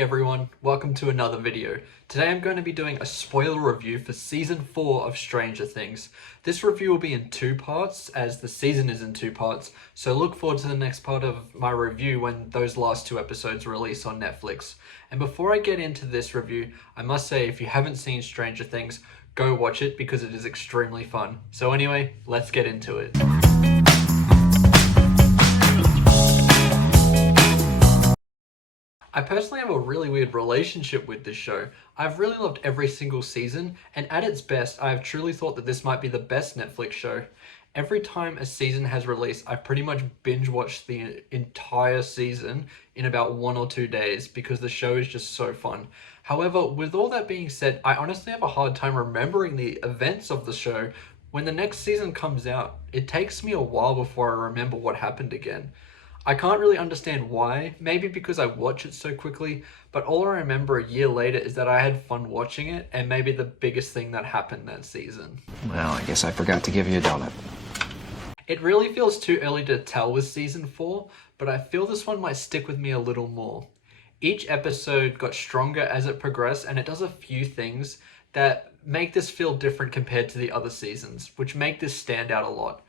Hey everyone, welcome to another video. Today I'm going to be doing a spoiler review for Season 4 of Stranger Things. This review will be in two parts, as the season is in two parts, so look forward to the next part of my review when those last two episodes release on Netflix. And before I get into this review, I must say if you haven't seen Stranger Things, go watch it because it is extremely fun. So anyway, let's get into it. I personally have a really weird relationship with this show. I've really loved every single season, and at its best, I have truly thought that this might be the best Netflix show. Every time a season has released, I've pretty much binge watched the entire season in about 1 or 2 days because the show is just so fun. However, with all that being said, I honestly have a hard time remembering the events of the show. When the next season comes out, it takes me a while before I remember what happened again. I can't really understand why, maybe because I watch it so quickly, but all I remember a year later is that I had fun watching it and maybe the biggest thing that happened that season. Well, I guess I forgot to give you a donut. It really feels too early to tell with Season 4, but I feel this one might stick with me a little more. Each episode got stronger as it progressed, and it does a few things that make this feel different compared to the other seasons, which make this stand out a lot.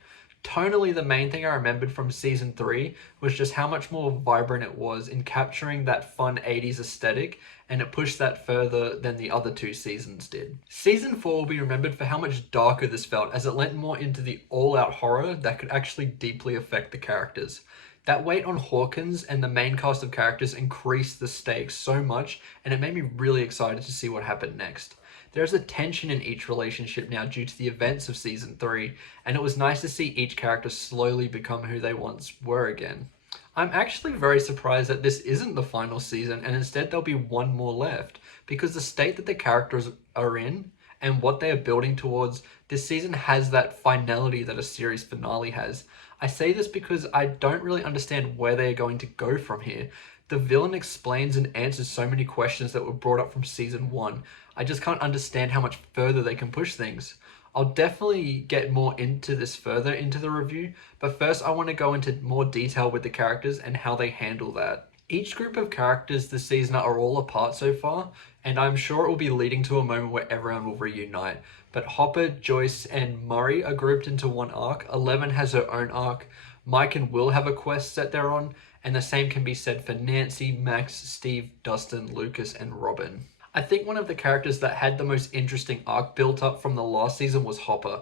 Tonally, the main thing I remembered from Season 3 was just how much more vibrant it was in capturing that fun 80s aesthetic, and it pushed that further than the other two seasons did. Season 4 will be remembered for how much darker this felt, as it lent more into the all-out horror that could actually deeply affect the characters. That weight on Hawkins and the main cast of characters increased the stakes so much, and it made me really excited to see what happened next. There's a tension in each relationship now due to the events of Season 3, and it was nice to see each character slowly become who they once were again. I'm actually very surprised that this isn't the final season, and instead there'll be one more left, because the state that the characters are in and what they are building towards, this season has that finality that a series finale has. I say this because I don't really understand where they are going to go from here. The villain explains and answers so many questions that were brought up from Season 1. I just can't understand how much further they can push things. I'll definitely get more into this further into the review, but first I want to go into more detail with the characters and how they handle that. Each group of characters this season are all apart so far, and I'm sure it will be leading to a moment where everyone will reunite. But Hopper, Joyce, and Murray are grouped into one arc, Eleven has her own arc, Mike and Will have a quest that they're on, and the same can be said for Nancy, Max, Steve, Dustin, Lucas, and Robin. I think one of the characters that had the most interesting arc built up from the last season was Hopper.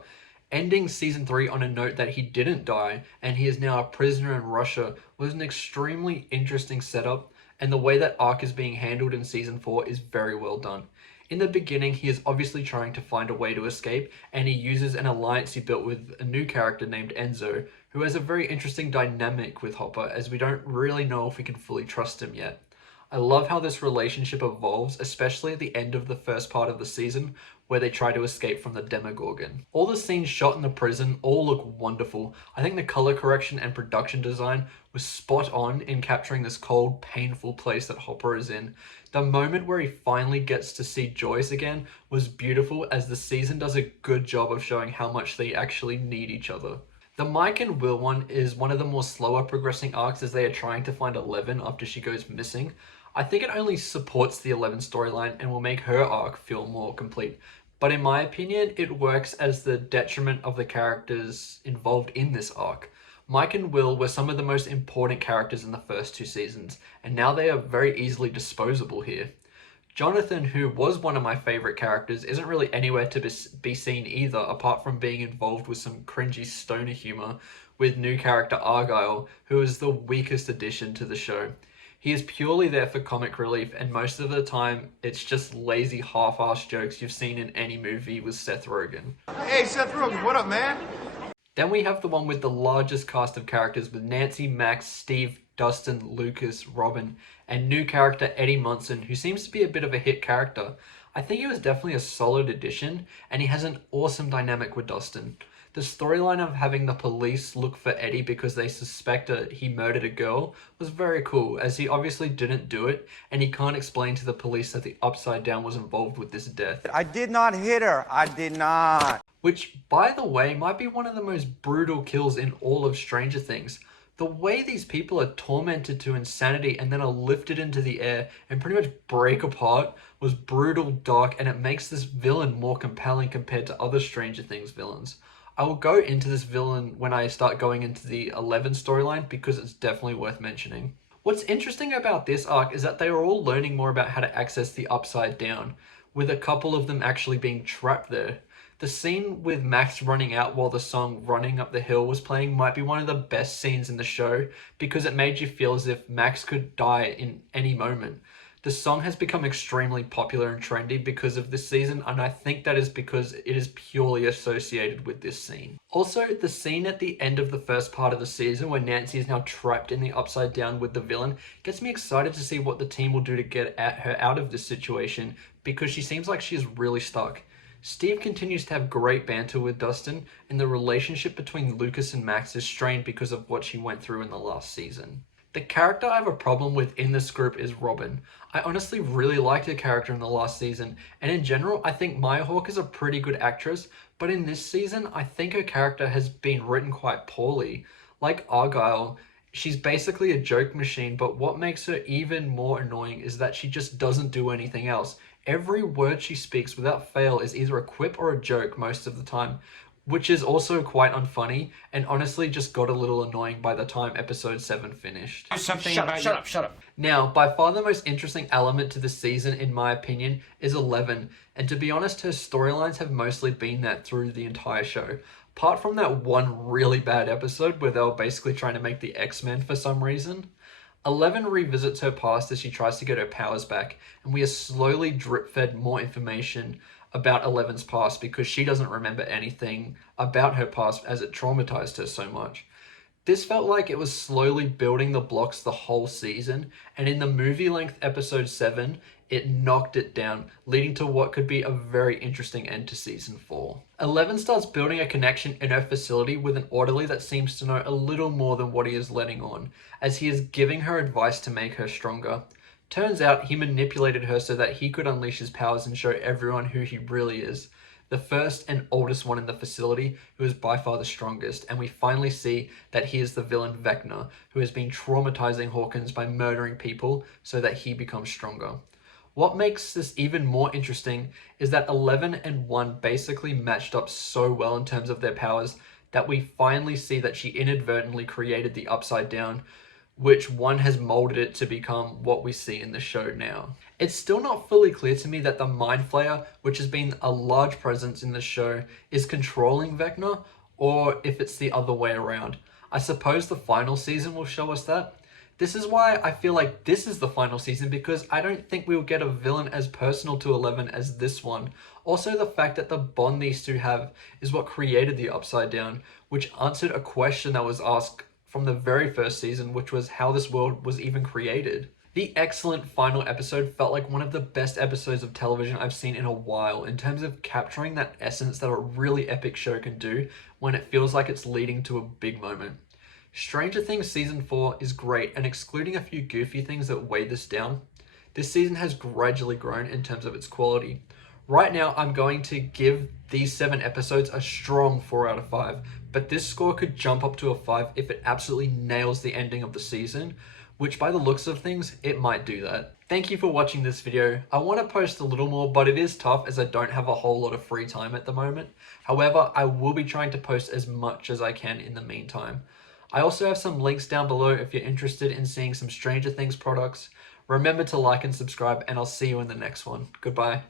Ending Season 3 on a note that he didn't die and he is now a prisoner in Russia was an extremely interesting setup, and the way that arc is being handled in Season 4 is very well done. In the beginning, he is obviously trying to find a way to escape, and he uses an alliance he built with a new character named Enzo, who has a very interesting dynamic with Hopper, as we don't really know if we can fully trust him yet. I love how this relationship evolves, especially at the end of the first part of the season, where they try to escape from the Demogorgon. All the scenes shot in the prison all look wonderful. I think the color correction and production design was spot on in capturing this cold, painful place that Hopper is in. The moment where he finally gets to see Joyce again was beautiful, as the season does a good job of showing how much they actually need each other. The Mike and Will one is one of the more slower progressing arcs, as they are trying to find Eleven after she goes missing. I think it only supports the Eleven storyline and will make her arc feel more complete. But in my opinion, it works as the detriment of the characters involved in this arc. Mike and Will were some of the most important characters in the first two seasons, and now they are very easily disposable here. Jonathan, who was one of my favorite characters, isn't really anywhere to be seen either, apart from being involved with some cringy stoner humor with new character Argyle, who is the weakest addition to the show. He is purely there for comic relief, and most of the time, it's just lazy half-assed jokes you've seen in any movie with Seth Rogen. Hey, Seth Rogen, what up, man? Then we have the one with the largest cast of characters with Nancy, Max, Steve, Dustin, Lucas, Robin, and new character Eddie Munson, who seems to be a bit of a hit character. I think he was definitely a solid addition, and he has an awesome dynamic with Dustin. The storyline of having the police look for Eddie because they suspect he murdered a girl was very cool, as he obviously didn't do it, and he can't explain to the police that the Upside Down was involved with this death. I did not hit her. I did not. Which, by the way, might be one of the most brutal kills in all of Stranger Things. The way these people are tormented to insanity and then are lifted into the air and pretty much break apart was brutal, dark, and it makes this villain more compelling compared to other Stranger Things villains. I will go into this villain when I start going into the 11 storyline because it's definitely worth mentioning. What's interesting about this arc is that they are all learning more about how to access the Upside Down, with a couple of them actually being trapped there. The scene with Max running out while the song Running Up the Hill was playing might be one of the best scenes in the show because it made you feel as if Max could die in any moment. The song has become extremely popular and trendy because of this season, and I think that is because it is purely associated with this scene. Also, the scene at the end of the first part of the season where Nancy is now trapped in the Upside Down with the villain gets me excited to see what the team will do to get her out of this situation because she seems like she is really stuck. Steve continues to have great banter with Dustin, and the relationship between Lucas and Max is strained because of what she went through in the last season. The character I have a problem with in this group is Robin. I honestly really liked her character in the last season, and in general, I think Maya Hawke is a pretty good actress, but in this season, I think her character has been written quite poorly. Like Argyle, she's basically a joke machine, but what makes her even more annoying is that she just doesn't do anything else. Every word she speaks without fail is either a quip or a joke most of the time, which is also quite unfunny and honestly just got a little annoying by the time episode 7 finished. Shut up. Now, by far the most interesting element to the season, in my opinion, is 11, and to be honest, her storylines have mostly been that through the entire show. Apart from that one really bad episode where they were basically trying to make the X-Men for some reason, 11 revisits her past as she tries to get her powers back, and we are slowly drip-fed more information about 11's past because she doesn't remember anything about her past as it traumatized her so much. This felt like it was slowly building the blocks the whole season, and in the movie-length episode 7, it knocked it down, leading to what could be a very interesting end to season 4. 11 starts building a connection in her facility with an orderly that seems to know a little more than what he is letting on, as he is giving her advice to make her stronger. Turns out he manipulated her so that he could unleash his powers and show everyone who he really is. The first and oldest one in the facility, who is by far the strongest, and we finally see that he is the villain Vecna, who has been traumatizing Hawkins by murdering people so that he becomes stronger. What makes this even more interesting is that 11 and 1 basically matched up so well in terms of their powers that we finally see that she inadvertently created the Upside Down, which 1 has molded it to become what we see in the show now. It's still not fully clear to me that the Mind Flayer, which has been a large presence in the show, is controlling Vecna, or if it's the other way around. I suppose the final season will show us that. This is why I feel like this is the final season, because I don't think we'll get a villain as personal to 11 as this one. Also, the fact that the bond these two have is what created the Upside Down, which answered a question that was asked from the very first season, which was how this world was even created. The excellent final episode felt like one of the best episodes of television I've seen in a while in terms of capturing that essence that a really epic show can do when it feels like it's leading to a big moment. Stranger Things Season 4 is great, and excluding a few goofy things that weigh this down, this season has gradually grown in terms of its quality. Right now, I'm going to give these 7 episodes a strong 4 out of 5, but this score could jump up to a 5 if it absolutely nails the ending of the season, which by the looks of things, it might do that. Thank you for watching this video. I want to post a little more, but it is tough as I don't have a whole lot of free time at the moment. However, I will be trying to post as much as I can in the meantime. I also have some links down below if you're interested in seeing some Stranger Things products. Remember to like and subscribe, and I'll see you in the next one. Goodbye.